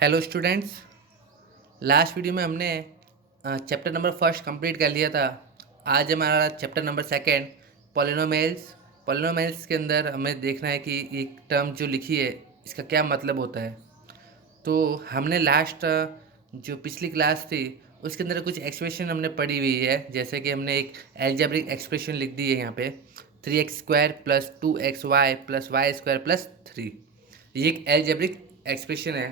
Hello students. Last video में हमने chapter number first complete कर लिया था। आज हमारा chapter number second polynomials. Polynomials के अंदर हमें देखना है कि एक टर्म जो लिखी है इसका क्या मतलब होता है। तो हमने लास्ट जो पिछली क्लास थी उसके अंदर कुछ एक्सप्रेशन हमने पढ़ी हुई है, जैसे कि हमने एक एल्जेब्रिक एक्सप्रेशन लिख दी है यहाँ पे 3x² + 2xy + y² + 3। ये एक एल्जेब्रिक एक्सप्रेशन है।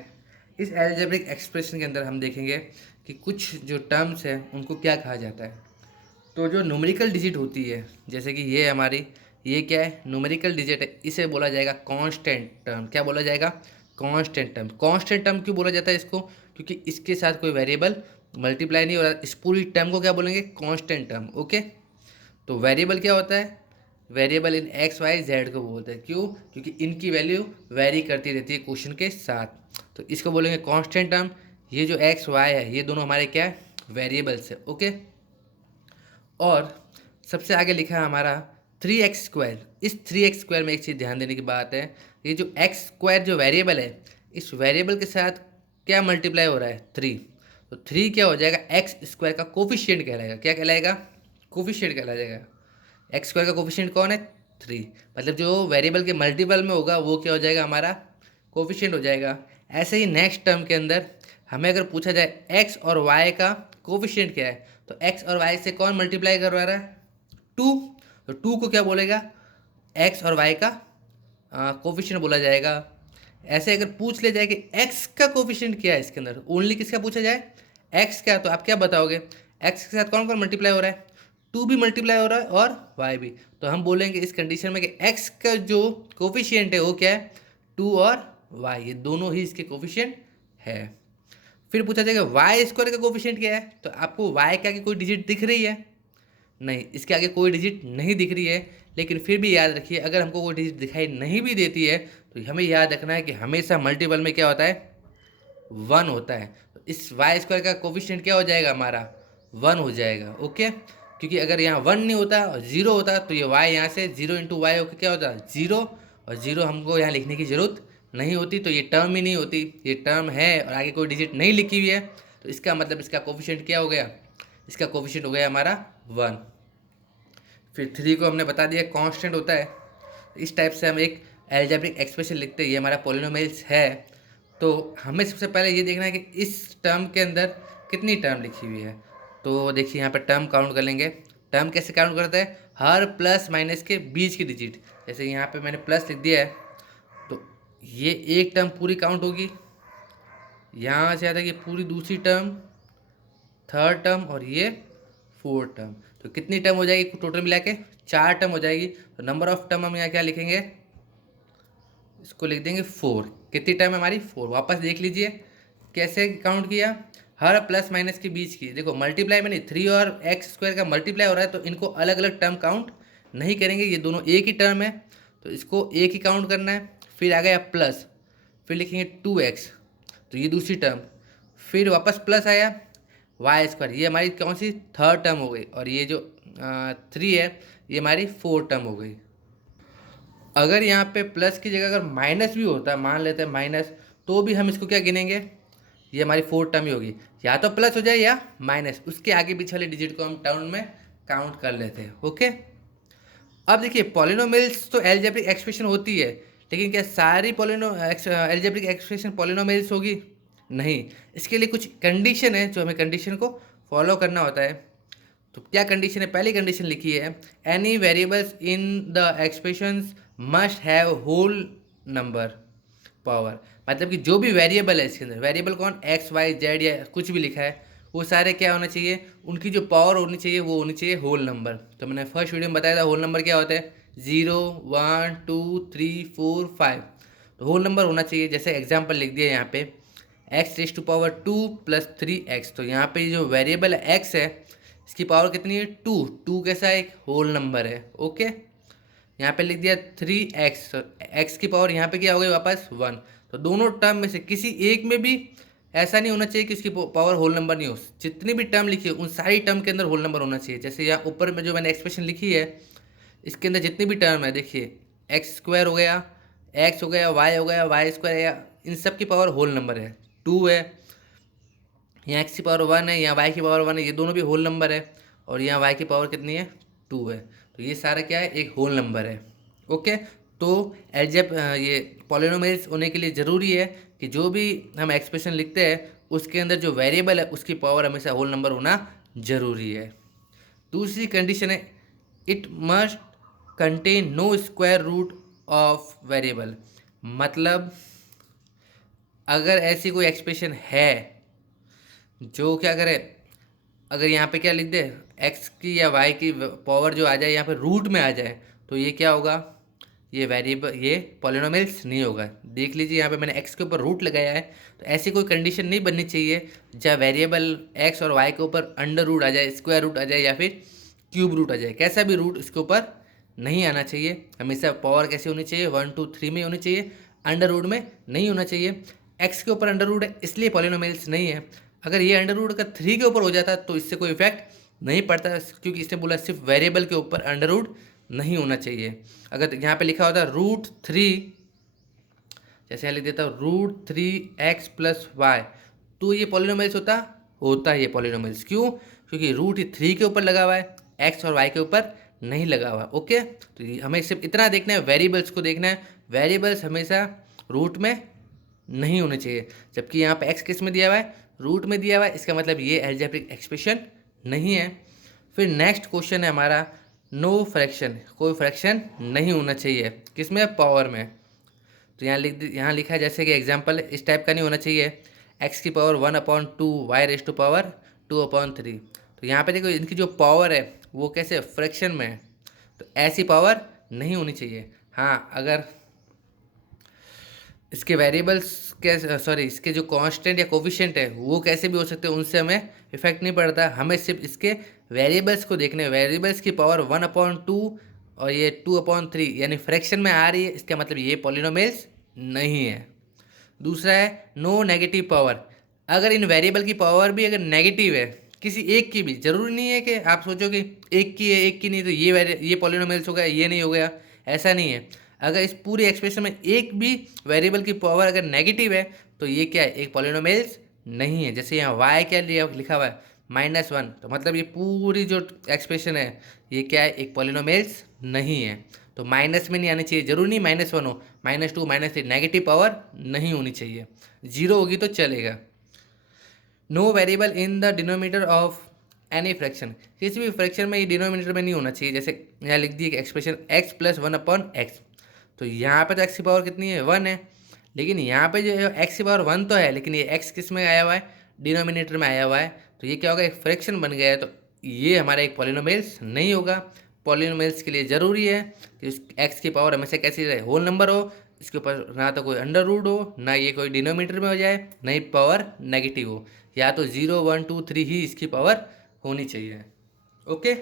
इस एल्जेब्रिक एक्सप्रेशन के अंदर हम देखेंगे कि कुछ जो टर्म्स हैं उनको क्या कहा जाता है। तो जो न्यूमेरिकल डिजिट होती है, जैसे कि ये हमारी, ये क्या है, न्यूमेरिकल डिजिट है, इसे बोला जाएगा कांस्टेंट टर्म। क्या बोला जाएगा? Constant term. कांस्टेंट टर्म क्यों बोला जाता है इसको? क्योंकि इसके साथ कोई वेरिएबल मल्टीप्लाई नहीं हो रहा। इस पूरी टर्म को क्या बोलेंगे? Constant term. ओके। तो वेरिएबल क्या होता है? वेरिएबल इन एक्स वाई जेड को बोलते हैं। क्यों? क्योंकि इनकी वैल्यू वेरी करती रहती है क्वेश्चन के साथ, तो इसको बोलेंगे कांस्टेंट टर्म। ये जो एक्स वाई है ये दोनों हमारे क्या है? वेरिएबल्स है। ओके। और सबसे आगे लिखा है हमारा 3x²। इस 3x² में एक चीज़ ध्यान देने की बात है, ये जो x² जो वेरिएबल है, इस वेरिएबल के साथ क्या मल्टीप्लाई हो रहा है? 3। तो 3 क्या हो जाएगा? x² का कोफिशिएंट कहलाएगा। क्या कहलाएगा? कोफिशिएंट कहलाएगा। x² का कोफिशिएंट कौन है? 3। मतलब जो वेरिएबल के मल्टीपल में होगा वो क्या हो जाएगा? हमारा कोफिशिएंट हो जाएगा। ऐसे ही नेक्स्ट टर्म के अंदर हमें अगर पूछा जाए x और y का कोफिशिएंट क्या है, तो x और y से कौन मल्टीप्लाई करवा रहा है? 2। तो 2 को क्या बोलेगा? x और y का कोफिशिएंट बोला जाएगा। ऐसे अगर पूछ ले जाए कि x का कोफिशिएंट क्या है, इसके अंदर ओनली किसका पूछा जाए? x क्या, तो आप क्या बताओगे? x के साथ कौन कौन मल्टीप्लाई हो रहा है? 2 भी मल्टीप्लाई हो रहा है और y भी। तो हम बोलेंगे इस कंडीशन में कि x का जो कोफिशिएंट है वो क्या है? 2 और y, ये दोनों ही इसके कोफिशिएंट है। फिर पूछा जाएगा y² का कोफिशिएंट क्या है, तो आपको y के आगे कोई डिजिट दिख रही है? नहीं, इसके आगे कोई डिजिट नहीं दिख रही है। लेकिन फिर भी याद रखिए, अगर हमको कोई डिजिट दिखाई नहीं भी देती है तो हमें याद रखना है कि हमेशा मल्टीपल में क्या होता है? 1 होता है। तो इस y² का कोफिशिएंट क्या हो जाएगा? हमारा 1 हो जाएगा। ओके। क्योंकि अगर यहाँ 1 नहीं होता और 0 होता तो ये y यहाँ से 0 × y होकर क्या होता? 0। और 0 हमको यहाँ लिखने की ज़रूरत नहीं होती, तो ये टर्म ही नहीं होती। ये टर्म है और आगे कोई डिजिट नहीं लिखी हुई है, तो इसका मतलब इसका कोफिशिएंट क्या हो गया? इसका कोफिशिएंट हो गया हमारा 1। फिर 3 को हमने बता दिया कांस्टेंट होता है। इस टाइप से हम एक एल्जेब्रिक एक्सप्रेशन लिखते हैं। ये हमारा पॉलिनोमियल्स है। तो हमें सबसे पहले ये देखना है कि इस टर्म के अंदर कितनी टर्म लिखी हुई है। तो देखिए यहाँ पर टर्म काउंट कर लेंगे। टर्म कैसे काउंट करते हैं? हर प्लस माइनस के बीच की डिजिट। जैसे यहाँ पे मैंने प्लस लिख दिया है, तो ये एक टर्म पूरी काउंट होगी। यहाँ से आता है कि पूरी दूसरी टर्म, थर्ड टर्म और ये फोर्थ टर्म। तो कितनी टर्म हो जाएगी टोटल मिला के? 4 टर्म हो जाएगी। तो नंबर ऑफ टर्म हम यहाँ क्या लिखेंगे? इसको लिख देंगे 4। कितनी टर्म है हमारी? 4। वापस देख लीजिए कैसे काउंट किया। हर प्लस माइनस के बीच की, देखो मल्टीप्लाई में नहीं, 3 और x² का मल्टीप्लाई हो रहा है तो इनको अलग अलग टर्म काउंट नहीं करेंगे, ये दोनों एक ही टर्म है तो इसको एक ही काउंट करना है। फिर आ गया प्लस, फिर लिखेंगे 2x, तो ये दूसरी टर्म। फिर वापस प्लस आया y², ये हमारी कौन सी? थर्ड टर्म हो गई। और ये जो 3 है ये हमारी फोर्थ टर्म हो गई। अगर यहाँ पे प्लस की जगह अगर माइनस भी होता है, मान लेते हैं माइनस, तो भी हम इसको क्या गिनेंगे? ये हमारी फोर्थ टर्म ही होगी। या तो प्लस हो जाए या माइनस, उसके आगे पीछे वाले डिजिट को हम टर्म में काउंट कर लेते हैं। ओके। अब देखिए पॉलिनोमियल्स तो एल्जेब्रिक एक्सप्रेशन होती है, लेकिन क्या सारी एल्जेब्रिक एक्सप्रेशन पॉलिनोमियल्स होगी? नहीं। इसके लिए कुछ कंडीशन है जो हमें कंडीशन को फॉलो करना होता है। तो क्या कंडीशन है? पहली कंडीशन लिखी है, any variables in the expressions must have whole number power. मतलब कि जो भी वेरिएबल है इसके अंदर, वेरिएबल कौन? एक्स वाई जेड या कुछ भी लिखा है, वो सारे क्या होना चाहिए? उनकी जो पावर होनी चाहिए वो होनी चाहिए होल नंबर। तो मैंने फर्स्ट वीडियो में बताया था होल नंबर क्या होता है? 0 1 2 3 4 5। तो होल नंबर होना चाहिए। जैसे एग्जाम्पल लिख दिया यहाँ पे x⁻² + 3x। तो यहाँ पे जो वेरिएबल x है इसकी पावर कितनी है? 2। 2 कैसा एक होल नंबर है। ओके। यहाँ पे लिख दिया 3x, तो x की पावर यहाँ पे क्या हो गई? वापस 1। तो दोनों टर्म में से किसी एक में भी ऐसा नहीं होना चाहिए कि उसकी पावर होल नंबर नहीं हो। जितनी भी टर्म लिखी है उन सारी टर्म के अंदर होल नंबर होना चाहिए। जैसे यहाँ ऊपर में जो मैंने एक्सप्रेशन लिखी है इसके अंदर जितनी भी टर्म है, देखिए x² हो गया, x हो गया, y हो गया, y² है, इन सब की पावर होल नंबर है 2 है, यहाँ एक्स की पावर 1 है, यहाँ वाई की पावर 1 है, ये दोनों भी होल नंबर है, और यहाँ वाई की पावर कितनी है 2 है। तो ये सारा क्या है, एक होल नंबर है। ओके, तो ये पॉलिनोमियल्स होने के लिए ज़रूरी है कि जो भी हम एक्सप्रेशन लिखते हैं उसके अंदर जो वेरिएबल है उसकी पावर हमेशा होल नंबर होना ज़रूरी है। दूसरी कंडीशन है, it must contain no square root of variable. मतलब अगर ऐसी कोई एक्सप्रेशन है जो क्या करे, अगर यहाँ पे क्या लिख दे, एक्स की या वाई की पावर जो आ जाए यहाँ पे रूट में आ जाए, तो ये क्या होगा, ये वेरिएबल, ये पॉलिनोमियल्स नहीं होगा। देख लीजिए यहाँ पे मैंने एक्स के ऊपर रूट लगाया है, तो ऐसी कोई कंडीशन नहीं बननी चाहिए जहाँ वेरिएबल एक्स और वाई के ऊपर अंडर रूट आ जाए, स्क्वायर रूट आ जाए या फिर क्यूब रूट आ जाए। कैसा भी रूट इसके ऊपर नहीं आना चाहिए। हमेशा पावर कैसी होनी चाहिए, 1 2 3 में होनी चाहिए, अंडर रूट में नहीं होना चाहिए। एक्स के ऊपर अंडर रूट है इसलिए पॉलिनोमियल्स नहीं है। अगर ये अंडर रूट का 3 के ऊपर हो जाता तो इससे कोई इफेक्ट नहीं पड़ता, क्योंकि इसने बोला सिर्फ वेरिएबल के ऊपर अंडर रूट नहीं होना चाहिए। अगर यहाँ पे लिखा होता √3, जैसे यहाँ लिख देता √3x+y, तो ये पॉलिनोमियल्स होता है ये पॉलिनोमियल्स। क्यों? क्योंकि रूट 3 के ऊपर लगा हुआ है, एक्स और वाई के ऊपर नहीं लगा हुआ। ओके, तो हमें सिर्फ इतना देखना है, वेरिएबल्स को देखना है। वेरिएबल्स हमेशा रूट में नहीं होने चाहिए, जबकि यहाँ पे एक्स किस में दिया हुआ है, रूट में दिया हुआ है। इसका मतलब ये एल्जेब्रिक एक्सप्रेशन नहीं है। फिर नेक्स्ट क्वेश्चन है हमारा, नो फ्रैक्शन, कोई फ्रैक्शन नहीं होना चाहिए किसमें, पावर में। तो यहाँ लिखा है जैसे कि एग्जाम्पल इस टाइप का नहीं होना चाहिए, एक्स की पावर 1/2 y⁻², तो यहाँ पे देखो इनकी जो पावर है वो कैसे, फ्रैक्शन में है, तो ऐसी पावर नहीं होनी चाहिए। हाँ, अगर इसके वेरिएबल्स इसके जो कांस्टेंट या कोफिशिएंट है वो कैसे भी हो सकते हैं, उनसे हमें इफेक्ट नहीं पड़ता। हमें सिर्फ इसके वेरिएबल्स को देखने, वेरिएबल्स की पावर 1/2 और ये 2/3 यानी फ्रैक्शन में आ रही है, इसका मतलब ये पॉलिनोमियल्स नहीं है। दूसरा है नो नेगेटिव पावर। अगर इन वेरिएबल की पावर भी अगर नेगेटिव है, किसी एक की भी, जरूरी नहीं है कि आप सोचो कि एक की है एक की नहीं तो ये पॉलिनोमियल्स हो गया, ये नहीं हो गया, ऐसा नहीं है। अगर इस पूरे एक्सप्रेशन में एक भी वेरिएबल की पावर अगर नेगेटिव है तो ये क्या है, एक पॉलिनोमियल्स नहीं है। जैसे यहाँ y क्या लिखा हुआ है -1, तो मतलब ये पूरी जो एक्सप्रेशन है ये क्या है, एक पॉलिनोमियल्स नहीं है। तो माइनस में नहीं आनी चाहिए, जरूरी नहीं -1 हो, -2 -3, नेगेटिव पावर नहीं होनी चाहिए। 0 होगी तो चलेगा। No variable in the denominator of any fraction, किसी भी फ्रैक्शन में ये डिनोमिनेटर में नहीं होना चाहिए। जैसे यहाँ लिख दी एक्सप्रेशन x+1/x, तो यहाँ पे तो x की पावर कितनी है, 1 है, लेकिन यहाँ पे जो x की पावर 1 तो है, लेकिन ये x किस में आया हुआ है, डिनोमिनेटर में आया हुआ है, तो ये क्या होगा, एक फ्रैक्शन बन गया है, तो ये हमारा एक पॉलिनोमियल्स नहीं होगा। पॉलिनोमियल्स के लिए ज़रूरी है कि x की पावर हमेशा कैसी रहे, होल नंबर हो, इसके ऊपर ना तो कोई अंडर रूट हो, ना ये कोई डिनोमिनेटर में हो जाए, ना ही पावर नेगेटिव हो, या तो 0 1 2 3 ही इसकी पावर होनी चाहिए। ओके,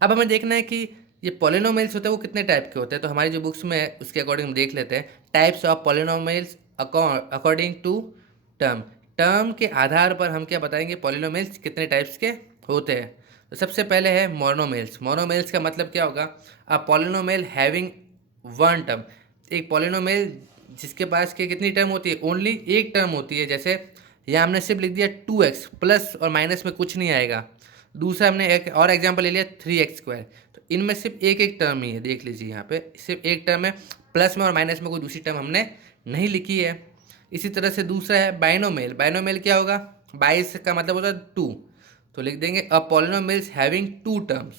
अब हमें देखना है कि ये पॉलिनोमियल्स होते हैं वो कितने टाइप के होते हैं। तो हमारी जो बुक्स में है उसके अकॉर्डिंग हम देख लेते हैं, types of polynomials according to term. Term के आधार पर हम क्या बताएंगे, पॉलिनोमियल्स कितने टाइप्स के होते हैं। तो सबसे पहले है मोनोमियल्स। मोनोमियल्स का मतलब क्या होगा, अ पॉलिनोमियल हैविंग 1 टर्म, एक पॉलिनोमियल जिसके पास के कितनी टर्म होती है, ओनली एक टर्म होती है। जैसे यहाँ हमने सिर्फ लिख दिया 2x, प्लस और माइनस में कुछ नहीं आएगा। दूसरा हमने एक और एग्जांपल ले लिया 3x², तो इनमें सिर्फ एक एक टर्म ही है। देख लीजिए यहाँ पे सिर्फ एक टर्म है, प्लस में और माइनस में कोई दूसरी टर्म हमने नहीं लिखी है। इसी तरह से दूसरा है बाइनोमियल। बाइनोमियल क्या होगा, 22 का मतलब होता है 2, तो लिख देंगे अ पॉलिनोमियल्स हैविंग 2 टर्म्स।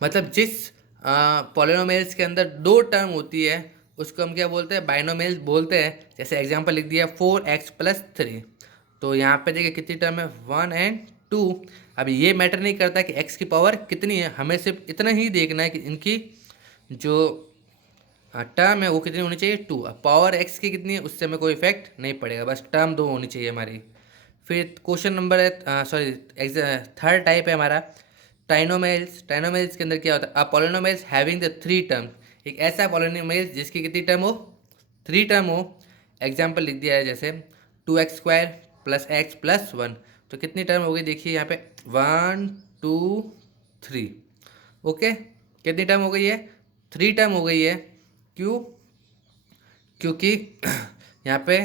मतलब जिस पॉलिनोमियल्स के अंदर 2 टर्म होती है उसको हम क्या बोलते हैं, बाइनोमियल्स बोलते हैं। जैसे एग्जांपल लिख दिया 4x+3, तो यहाँ पे देखिए कितनी टर्म है, 1 और 2। अब ये मैटर नहीं करता कि x की पावर कितनी है, हमें सिर्फ इतना ही देखना है कि इनकी जो टर्म है वो कितनी होनी चाहिए, 2। अब पावर x की कितनी है उससे हमें कोई इफेक्ट नहीं पड़ेगा, बस टर्म 2 होनी चाहिए हमारी। फिर क्वेश्चन नंबर है थर्ड टाइप है हमारा ट्राइनोमियल्स। ट्राइनोमियल्स के अंदर क्या होता है, अ पॉलिनोमियल्स हैविंग द 3 टर्म, एक ऐसा पॉलिनोमियल जिसकी कितनी टर्म हो, 3 टर्म हो। एग्जाम्पल लिख दिया है जैसे 2x² + x + 1, तो कितनी टर्म हो गई, देखिए यहाँ पे 1 2 3। ओके, कितनी टर्म हो गई है, 3 टर्म हो गई है। क्यों, क्योंकि यहाँ पे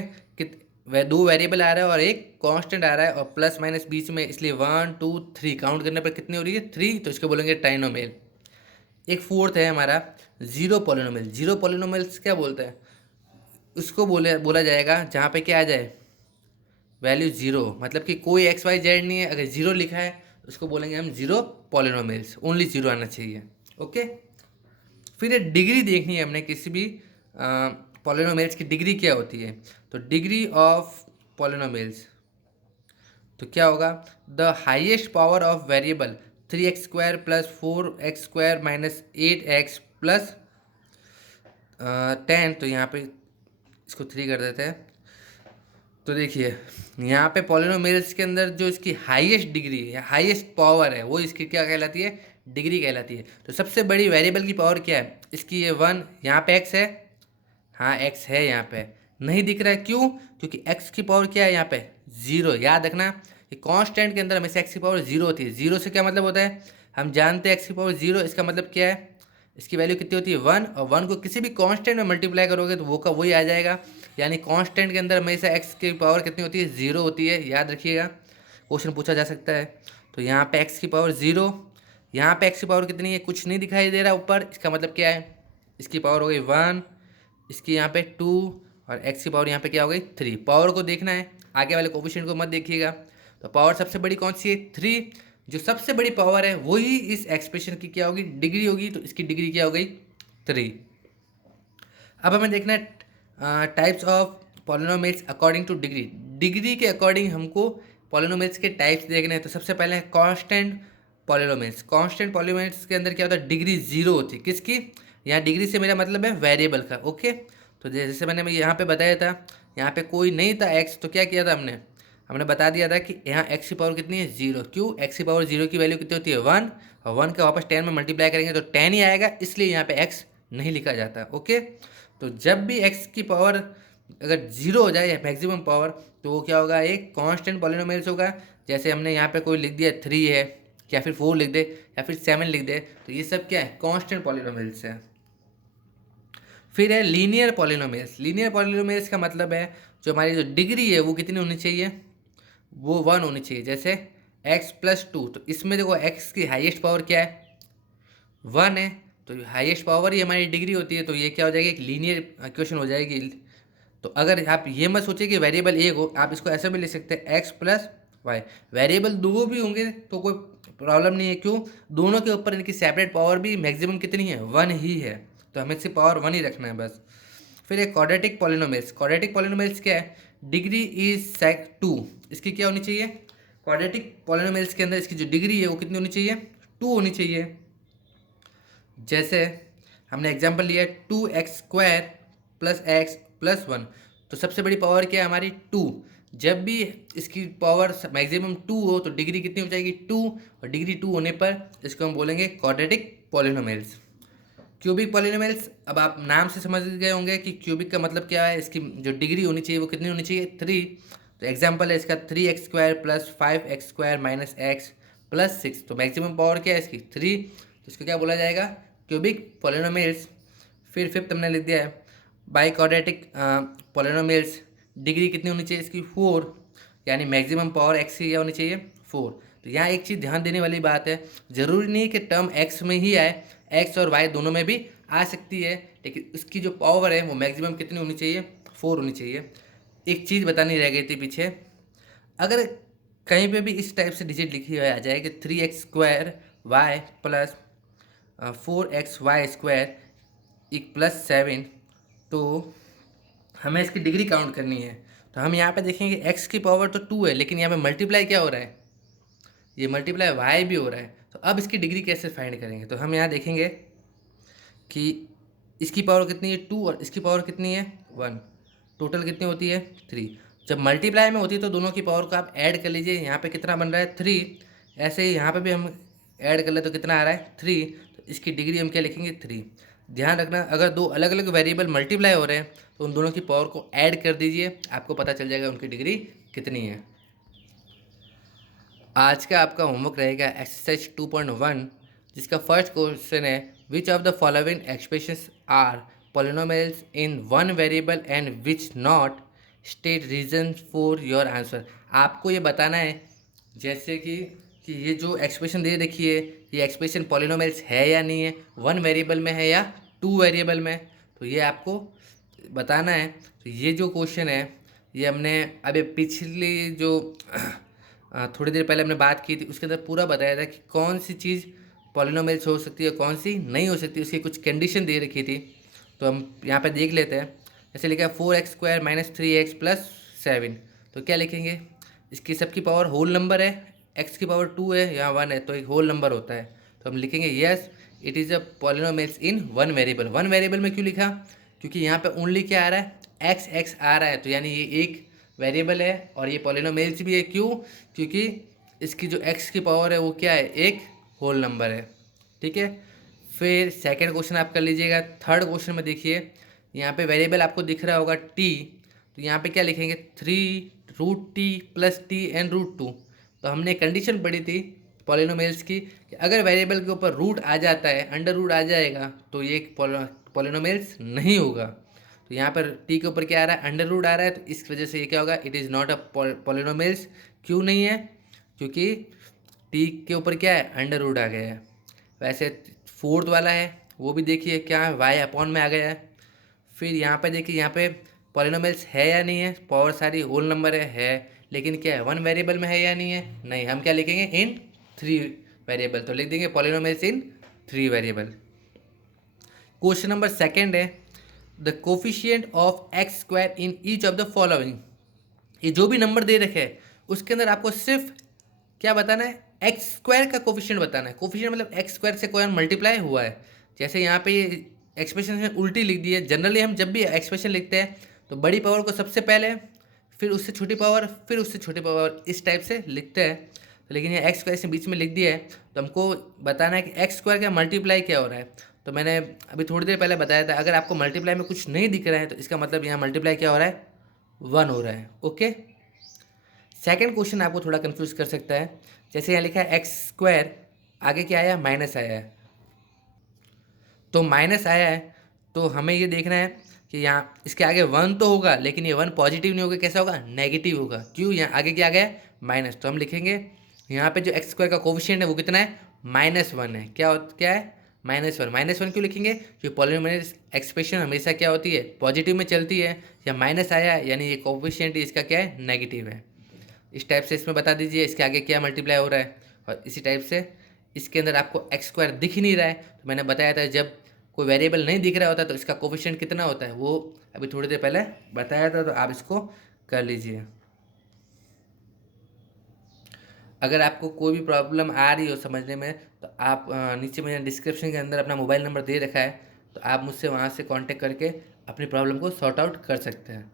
वह 2 वेरिएबल आ रहा है और एक कांस्टेंट आ रहा है और प्लस माइनस बीच में, इसलिए 1 2 3 काउंट करने पर कितनी हो रही है 3, तो इसको बोलेंगे ट्राइनोमियल। एक फोर्थ है हमारा जीरो पॉलिनोमियल। जीरो पॉलिनोमियल्स क्या बोलते हैं, उसको बोला जाएगा जहाँ पे क्या आ जाए वैल्यू जीरो, मतलब कि कोई एक्स वाई जेड नहीं है, अगर जीरो लिखा है उसको बोलेंगे हम जीरो पॉलिनोमियल्स, ओनली जीरो आना चाहिए। ओके, फिर डिग्री देखनी है हमने किसी भी पॉलिनोमियल्स की डिग्री क्या होती है। तो डिग्री ऑफ पॉलिनोमियल्स तो क्या होगा, the highest power of variable 3x² plus 4x² minus 8x plus 10, तो यहाँ पे इसको 3 कर देते हैं। तो देखिए यहाँ पे पॉलिनोमियल्स के अंदर जो इसकी हाईएस्ट डिग्री है, हाईएस्ट पावर है, वो इसकी क्या कहलाती है, डिग्री कहलाती है। तो सबसे बड़ी वेरिएबल की पावर क्या है इसकी, ये 1, यहाँ पे x है, हाँ x है, यहाँ पे नहीं दिख रहा है, क्यों, क्योंकि x की पावर क्या है यहाँ पे 0। याद रखना कि कांस्टेंट के अंदर हमेशा x की पावर 0 होती है। 0 से क्या मतलब होता है, हम जानते हैं x की पावर 0, इसका मतलब क्या है, इसकी वैल्यू कितनी होती है 1, और 1 को किसी भी कांस्टेंट में मल्टीप्लाई करोगे तो वो का वही आ जाएगा। यानी कांस्टेंट के अंदर हमेशा x की पावर कितनी होती है 0 होती है, याद रखिएगा, क्वेश्चन पूछा जा सकता है। तो यहाँ पे x की पावर 0, यहाँ पे x की पावर कितनी है, कुछ नहीं दिखाई दे रहा ऊपर, इसका मतलब क्या है, इसकी पावर हो गई 1, इसकी यहाँ पे 2, और x की पावर यहाँ पे क्या हो गई 3। पावर को देखना है, आगे वाले कोफिशिएंट को मत देखिएगा। तो पावर सबसे बड़ी कौन सी है 3, जो सबसे बड़ी पावर है वही इस एक्सप्रेशन की क्या होगी डिग्री होगी, तो इसकी डिग्री क्या हो गई 3। अब हमें देखना है types of polynomials according two degree. Degree के अकॉर्डिंग हमको पॉलिनोमियल्स के टाइप्स देखने हैं। तो सबसे पहले है कांस्टेंट पॉलिनोमियल्स। कांस्टेंट पॉलिनोमियल्स के अंदर क्या होता है, डिग्री 0 होती है। किसकी, यहाँ डिग्री से मेरा मतलब है वेरिएबल का। ओके, तो जैसे मैंने यहाँ पे बताया था, यहाँ पे कोई नहीं था x, तो क्या किया था हमने बता दिया था कि यहाँ x की पावर कितनी है 0। क्यों, x की पावर 0 की वैल्यू कितनी होती है 1, और 1 का वापस 10 में मल्टीप्लाई करेंगे तो 10 ही आएगा, इसलिए यहाँ पे x नहीं लिखा जाता। ओके, तो जब भी x की पावर अगर 0 हो जाए या मैक्सिमम पावर, तो वो क्या होगा, एक कांस्टेंट पॉलिनोमियल्स होगा। जैसे हमने यहाँ पे कोई लिख दिया 3 है, या फिर 4 लिख दे, या फिर 7 लिख दे, तो ये सब क्या है, कांस्टेंट पॉलिनोमियल्स है। फिर है लीनियर पॉलिनोमियल्स। लीनियर पॉलिनोमियल्स का मतलब है जो हमारी जो डिग्री है वो कितनी होनी चाहिए, वो 1 होनी चाहिए। जैसे x प्लस 2, तो इसमें देखो x की हाईएस्ट पावर क्या है 1 है, तो हाईएस्ट पावर ही हमारी डिग्री होती है, तो ये क्या हो जाएगी, एक लीनियर इक्वेशन हो जाएगी। तो अगर आप ये मत सोचिए कि वेरिएबल एक हो, आप इसको ऐसा भी लिख सकते हैं x प्लस वाई। वेरिएबल दो भी होंगे तो कोई प्रॉब्लम नहीं है, क्यों, दोनों के ऊपर इनकी सेपरेट पावर भी मैक्सिमम कितनी है 1 ही है, तो हमें सिर्फ पावर 1 ही रखना है बस। फिर एक क्वाड्रेटिक पॉलिनोमियल्स। क्वाड्रेटिक पॉलिनोमियल्स क्या है, डिग्री इज सेक 2, इसकी क्या होनी चाहिए, क्वाड्रेटिक पॉलिनोमियल्स के अंदर इसकी जो डिग्री है वो कितनी होनी चाहिए 2 होनी चाहिए। जैसे हमने एग्जांपल लिया 2x² प्लस x प्लस 1, तो सबसे बड़ी पावर क्या है हमारी 2। जब भी इसकी पावर मैक्सिमम 2 हो तो डिग्री कितनी हो जाएगी 2, और डिग्री 2 होने पर इसको हम बोलेंगे क्वाड्रेटिक पॉलिनोमियल्स। क्यूबिक पॉलिनोमियल्स, अब आप नाम से समझ गए होंगे कि क्यूबिक का मतलब क्या है, इसकी जो डिग्री होनी चाहिए वो कितनी होनी चाहिए 3। तो एग्जांपल है इसका 3x² plus 5x² minus x plus 6, तो मैक्सिमम पावर क्या है इसकी 3, तो इसको क्या बोला जाएगा क्यूबिक पॉलिनोमियल्स। फिर फिफ्थ हमने लिख दिया है बाई क्वाड्रेटिक पॉलिनोमियल्स, डिग्री कितनी होनी चाहिए इसकी 4, यानी मैक्सिमम पावर x की क्या होनी चाहिए 4। तो यहाँ एक चीज़ ध्यान देने वाली बात है, ज़रूरी नहीं कि टर्म x में ही आए, x और y दोनों में भी आ सकती है, लेकिन इसकी जो पावर है वो मैक्सिमम कितनी होनी चाहिए 4 होनी चाहिए। एक चीज़ बतानी रह गई थी पीछे, अगर कहीं पे भी इस टाइप से डिजिट लिखी हुई आ जाए कि 3x² y प्लस 4xy² एक प्लस 7, तो हमें इसकी डिग्री काउंट करनी है। तो हम यहाँ पे देखेंगे x की पावर तो 2 है, लेकिन यहाँ पे मल्टीप्लाई क्या हो रहा है, ये मल्टीप्लाई y भी हो रहा है। तो अब इसकी डिग्री कैसे फाइंड करेंगे, तो हम यहाँ देखेंगे कि इसकी पावर कितनी है 2 और इसकी पावर कितनी है 1, टोटल कितनी होती है 3। जब मल्टीप्लाई में होती है तो दोनों की पावर को आप ऐड कर लीजिए, यहाँ पे कितना बन रहा है 3, ऐसे ही यहाँ पे भी हम ऐड कर ले तो कितना आ रहा है 3, तो इसकी डिग्री हम क्या लिखेंगे 3। ध्यान रखना अगर दो अलग अलग वेरिएबल मल्टीप्लाई हो रहे हैं तो उन दोनों की पावर को ऐड कर दीजिए, आपको पता चल जाएगा उनकी डिग्री कितनी है। आज का आपका होमवर्क रहेगा एक्सरसाइज 2.1, जिसका फर्स्ट क्वेश्चन है which of the following expressions are polynomials in one variable and which not, state reason for your answer. आपको ये बताना है जैसे कि ये जो एक्सप्रेशन दे रखी है, ये एक्सप्रेशन पॉलिनोमियल्स है या नहीं है, वन वेरिएबल में है या टू वेरिएबल में, तो ये आपको बताना है। तो ये जो क्वेश्चन है ये हमने अभी पिछली जो थोड़ी देर पहले हमने बात की थी उसके अंदर पूरा बताया था कि कौन सी चीज़ पॉलिनोमियल्स हो सकती है, कौन सी नहीं हो सकती, उसकी कुछ कंडीशन दे रखी थी। तो हम यहाँ पे देख लेते हैं। जैसे लिखा है 4x² - 3x + 7, तो क्या लिखेंगे, इसकी सबकी पावर होल नंबर है, x की पावर 2 है, यहाँ 1 है, तो एक होल नंबर होता है। तो हम लिखेंगे yes it is a polynomials in one variable. One variable में क्यों लिखा, क्योंकि यहाँ पे ओनली क्या आ रहा है, x आ रहा है, तो यानी ये एक वेरिएबल है और ये पॉलिनोमियल्स भी है। क्यों, क्योंकि इसकी जो x की पावर है वो क्या है, एक होल नंबर है। ठीक है, फिर सेकंड क्वेश्चन आप कर लीजिएगा। थर्ड क्वेश्चन में देखिए यहाँ पे वेरिएबल आपको दिख रहा होगा t, तो यहाँ पे क्या लिखेंगे 3√t + t and √2। तो हमने कंडीशन पढ़ी थी पॉलिनोमियल्स की कि अगर वेरिएबल के ऊपर रूट आ जाता है, अंडर रूट आ जाएगा, तो ये पॉलिनोमियल्स नहीं होगा। तो यहाँ पर t के ऊपर क्या आ रहा है, अंडर रूट आ रहा है, तो इस वजह से ये क्या होगा, it is not a polynomials. क्यों नहीं है, क्योंकि t के ऊपर क्या है, अंडर रूट आ गया है। वैसे फोर्थ वाला है वो भी देखिए क्या है, y अपॉन में आ गया है। फिर यहाँ पे देखिए, यहाँ पे पॉलिनोमियल्स है या नहीं है, पावर सारी होल नंबर है, लेकिन क्या है, वन वेरिएबल में है या नहीं है, नहीं। हम क्या लिखेंगे, इन थ्री वेरिएबल, तो लिख देंगे polynomials in three variable. Question number second है the coefficient of x² in each of the following. ये जो भी नंबर दे रखे हैं उसके अंदर आपको सिर्फ क्या बताना है, x² का कोफिशिएंट बताना है। कोफिशिएंट मतलब x² से कोई मल्टीप्लाई हुआ है। जैसे यहाँ पे ये एक्सप्रेशन उल्टी लिख दी है। जनरली हम जब भी एक्सप्रेशन लिखते हैं तो बड़ी पावर को सबसे पहले, फिर उससे छोटी पावर, फिर उससे छोटी पावर, इस टाइप से लिखते हैं। तो लेकिन ये x² से बीच में लिख दिया है, तो हमको बताना है कि x² का मल्टीप्लाई क्या हो रहा है। तो मैंने अभी थोड़ी देर पहले बताया था, अगर आपको मल्टीप्लाई में कुछ नहीं दिख रहा है तो इसका मतलब यहाँ मल्टीप्लाई क्या हो रहा है, 1 हो रहा है। ओके, सेकंड क्वेश्चन आपको थोड़ा कंफ्यूज कर सकता है। जैसे यहाँ लिखा है x², आगे क्या आया, माइनस आया है। तो माइनस आया है तो हमें ये देखना है कि यहाँ इसके आगे 1 तो होगा, लेकिन ये 1 पॉजिटिव नहीं होगा, कैसा होगा, नेगेटिव होगा। क्यों, यहाँ आगे क्या आ गया, माइनस। तो हम लिखेंगे यहाँ पे जो x² का कोफिशिएंट है वो कितना है, -1 है। क्या है, -1। -1 क्यों लिखेंगे, क्योंकि पॉलिनोमियल एक्सप्रेशन हमेशा क्या होती है, पॉजिटिव में चलती है। या माइनस आया यानी ये कोफिशिएंट इसका क्या है, नेगेटिव है। इस टाइप से इसमें बता दीजिए इसके आगे क्या मल्टीप्लाई हो रहा है। और इसी टाइप से इसके अंदर आपको x² दिख ही नहीं रहा है, तो मैंने बताया था जब कोई वेरिएबल नहीं दिख रहा होता तो इसका कोफिशिएंट कितना होता है, वो अभी थोड़ी देर पहले बताया था, तो आप इसको कर लीजिए। अगर आपको कोई भी प्रॉब्लम आ रही हो समझने में तो आप नीचे मैंने डिस्क्रिप्शन के अंदर अपना मोबाइल नंबर दे रखा है, तो आप मुझसे वहाँ से कांटेक्ट करके अपनी प्रॉब्लम को सॉर्ट आउट कर सकते हैं।